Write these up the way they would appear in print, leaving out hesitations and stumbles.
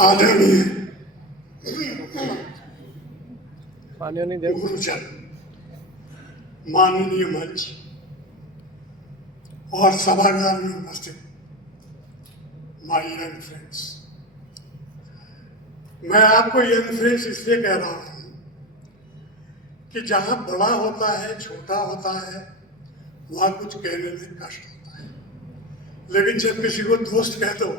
आदरणीय पानी नहीं दे गुरुजन, माननीय मंच और सभागार में उपस्थित माय यंग फ्रेंड्स, मैं आपको यंग फ्रेंड्स इसलिए कह रहा हूं कि जहां बड़ा होता है, छोटा होता है, वहां कुछ कहने में कष्ट होता है, लेकिन जब किसी को दोस्त कह दो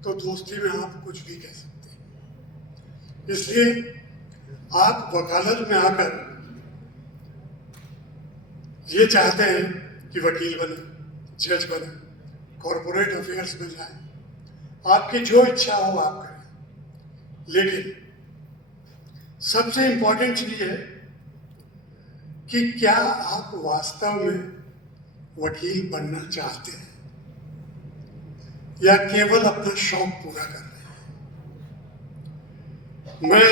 तो दोस्ती में आप कुछ भी कह सकते हैं। इसलिए आप वकालत में आकर ये चाहते हैं कि वकील बने, जज बने, कॉरपोरेट अफेयर्स में जाए, आपकी जो इच्छा हो आप करें, लेकिन सबसे इंपॉर्टेंट चीज है कि क्या आप वास्तव में वकील बनना चाहते हैं या केवल अपना शौक पूरा कर रहे हैं। मैं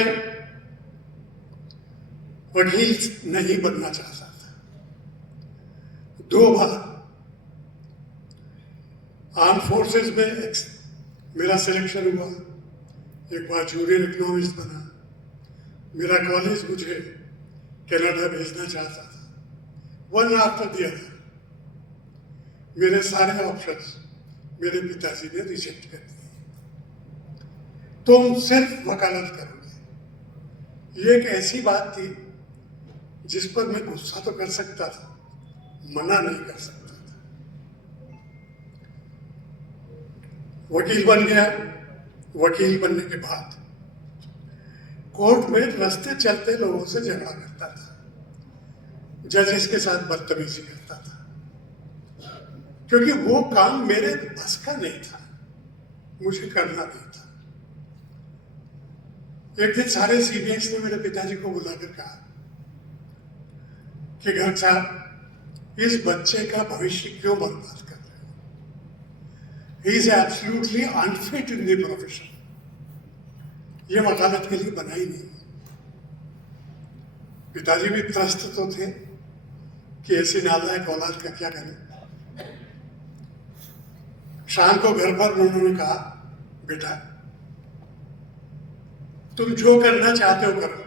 वकील नहीं बनना चाहता था। 2 बार आर्म फोर्सेस में मेरा सिलेक्शन हुआ, एक बार जूनियर इकोनॉमिस्ट बना। मेरा कॉलेज मुझे कनाडा भेजना चाहता था, 1 आफ्टर द अदर। मेरे सारे ऑप्शंस मेरे पिताजी ने रिजेक्ट कर दिए। तुम सिर्फ वकालत करोगे, ये एक ऐसी बात थी जिस पर मैं गुस्सा तो कर सकता था, मना नहीं कर सकता था। वकील बन गया। वकील बनने के बाद कोर्ट में रास्ते चलते लोगों से झगड़ा करता था, जजेस के साथ बदतमीजी करता था, क्योंकि वो काम मेरे बस का नहीं था, मुझे करना नहीं था। एक दिन सारे सीनियर्स ने मेरे पिताजी को बुलाकर कहा कि गर्ग साहब, इस बच्चे का भविष्य क्यों बर्बाद कर रहे हो? He is absolutely unfit in the profession. ये वकालत के लिए बना ही नहीं। पिताजी भी त्रस्त तो थे कि ऐसी नालायक औलाद का क्या करें। शाम को घर पर उन्होंने कहा, बेटा तुम जो करना चाहते हो करो,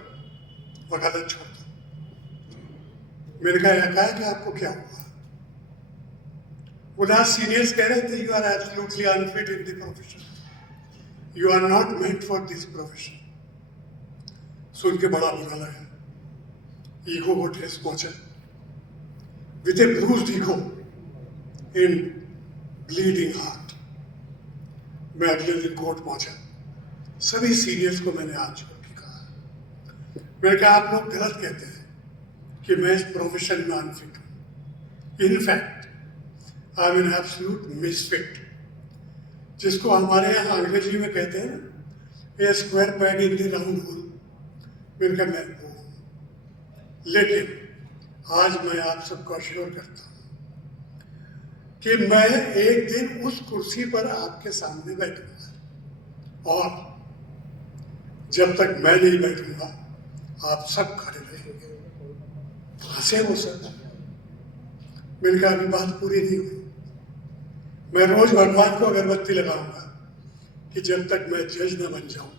वकालत छोड़ दो। मैंने कहा कि आपको क्या हुआ? वो सीनियर्स कह रहे थे, you are absolutely unfit in the profession, you are not meant for this profession. सुन के बड़ा बुरा लगा, ईगो को ठेस पहुंचा। With a bruised ego in bleeding heart मैं अगले दिन कोर्ट पहुंचा। सभी सीनियर्स को मैंने हाथ जोड़ के कहा, मैंने कहा आप लोग गलत कहते हैं कि मैं इस प्रोफेशन में अनफिट हूं। In fact I am an absolute misfit, जिसको हमारे यहाँ अंग्रेजी में कहते हैं ना, a square peg in the round hole. मैंने कहा मैं वो हूं, लेकिन आज मैं आप सबको अश्योर करता हूं कि मैं एक दिन उस कुर्सी पर आपके सामने बैठूंगा, और जब तक मैं नहीं बैठूंगा आप सब खड़े रहेंगे। हंसे वो सब। मैंने कहा अभी बात पूरी नहीं हुई। मैं रोज भगवान को अगरबत्ती लगाऊंगा कि जब तक मैं जज न बन जाऊं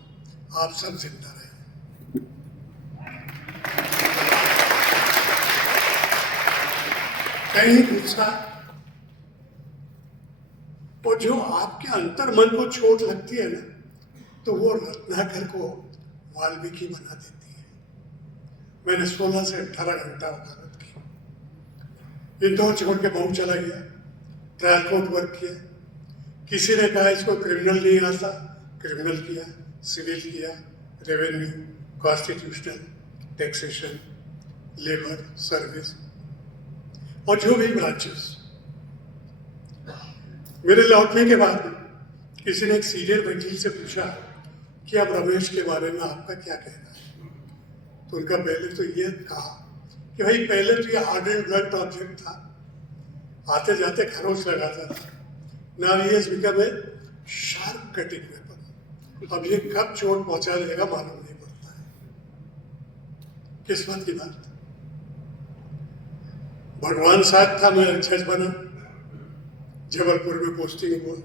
आप सब जिंदा रहें। कहीं गुस्सा और जो आपके अंतर मन को चोट लगती है ना, तो वो रत्नाकर को वाल्मीकि बना देती है। मैंने 16 से 18 घंटा वकालत की। इंदौर छोड़ के मऊ चला गया, ट्रायल कोर्ट वर्क किया। किसी ने कहा इसको क्रिमिनल नहीं आता, क्रिमिनल किया, सिविल किया, revenue, constitutional, taxation, labour, service और जो भी ब्रांचेस। मेरे लौटने के बाद किसी ने एक सीनियर वकील से पूछा कि अब रमेश के बारे में आपका क्या कहना है? तो उनका पहले तो ये कहा कि भाई पहले तो ये हार्ड एंड ब्लड ऑब्जेक्ट था, आते जाते खरोच लगाता था। Now he has become a sharp cutting weapon. अब ये कब चोट पहुंचा देगा मालूम नहीं पड़ता है। किस्मत की बात। भगवान साथ था, मैं जज बना, जबलपुर में पोस्टिंग हुआ।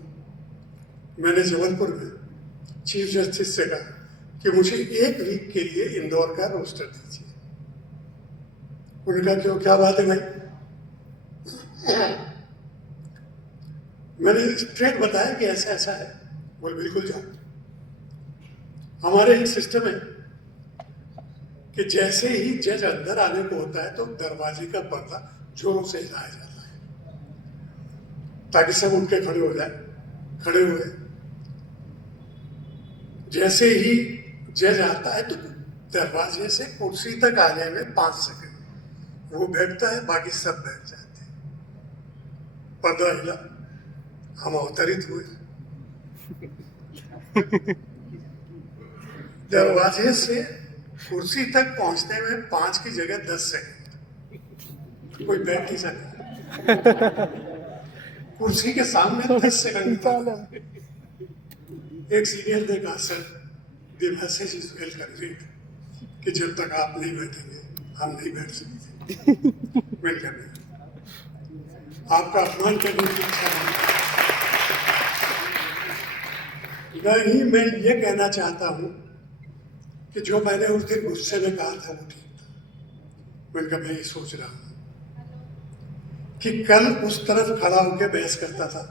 मैंने जबलपुर में चीफ जस्टिस से कहा कि मुझे 1 वीक के लिए इंदौर का रोस्टर दीजिए। उन्होंने कहा क्यों, क्या बात है भाई? मैंने स्ट्रेट बताया कि ऐसा ऐसा है। बोले बिल्कुल जाओ। हमारे एक सिस्टम है कि जैसे ही जज अंदर आने को होता है तो दरवाजे का पर्दा जोरों से हिलाया जाता है ताकि सब उठ के खड़े हो जाए। खड़े हुए। जैसे ही जज आता है तो दरवाजे से कुर्सी तक आने में 5 सेकंड वो बैठता है, बाकी सब बैठ जाते हैं। पर्दा हिला, हम अवतरित हुए। दरवाजे से कुर्सी तक पहुंचने में 5 की जगह 10 सेकंड। कोई बैठ नहीं सकता। कुर्सी के सामने 10 सेकंड। एक सीनियर ने कहा sir the message is well conveyed कि जब तक आप नहीं बैठेंगे हम नहीं बैठ सकते। Well conveyed. आपका अपमान करने की इच्छा नहीं, मैं ये कहना चाहता हूं कि जो मैंने उस दिन गुस्से में कहा था वो ठीक था। मैंने कहा मैं ये सोच रहा हूं कि कल उस तरफ खड़ा होकर बहस करता था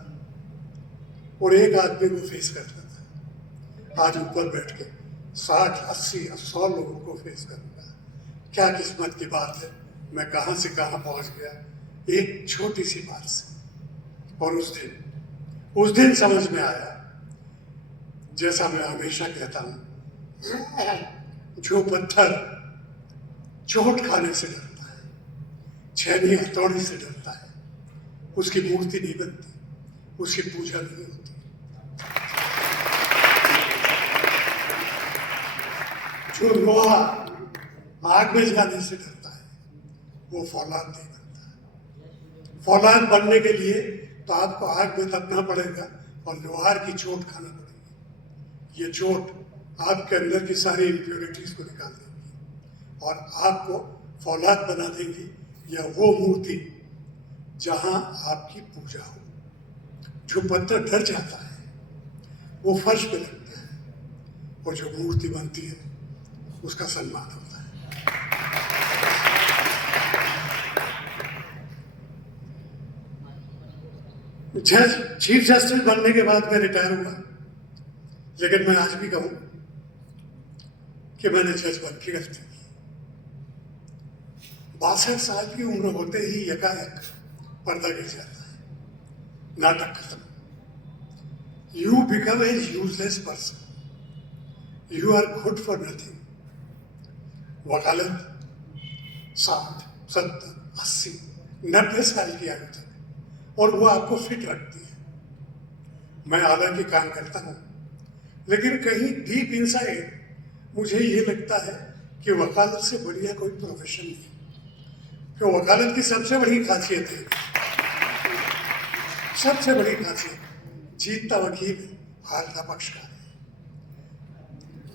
और एक आदमी को फेस करता था, आज ऊपर बैठ के 60, 80, 100 लोगों को फेस करूंगा। क्या किस्मत की बात है, मैं कहां से कहां पहुंच गया एक छोटी सी बात से। और उस दिन समझ में आया, जैसा मैं हमेशा कहता हूं, जो पत्थर चोट खाने से डरता है, छेनी हथौड़ी से डरता है, उसकी मूर्ति नहीं बनती, उसकी पूजा नहीं होती। जो लोहा आग में जाने से डरता है वो फौलाद नहीं बनता। फौलाद बनने के लिए तो आपको आग में तपना पड़ेगा और लोहार की चोट खाना पड़ेगी। ये चोट आपके अंदर की सारी इम्प्योरिटीज को निकाल देंगी और आपको फौलाद बना देंगी, या वो मूर्ति जहां आपकी पूजा हो। जो पत्थर डर जाता है वो फर्श पे लगता है और जो मूर्ति बनती है उसका सम्मान होता है। चीफ जस्टिस बनने के बाद मैं रिटायर हुआ, लेकिन मैं आज भी कहूं कि मैंने जज बन के गलती की। 62 साल की उम्र होते ही एकाएक पर्दा गिर जाता है, नाटक खत्म। You become a useless person, you are good for nothing. वकालत 60, 70, 80, 90 साल की आयु तक, और वो आपको फिट रखती है। मैं हालांकि काम करता हूं, लेकिन कहीं डीप इनसाइड मुझे ये लगता है कि वकालत से बढ़िया कोई प्रोफेशन नहीं। कि वकालत की सबसे बड़ी खासियत है, सबसे बड़ी खासियत, जीतता वकील, हारता पक्षकार।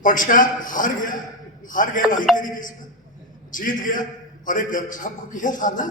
पक्षकार हार गया भाई तेरी किस्मत, जीत गया। और एक डॉक्टर साहब को किया था ना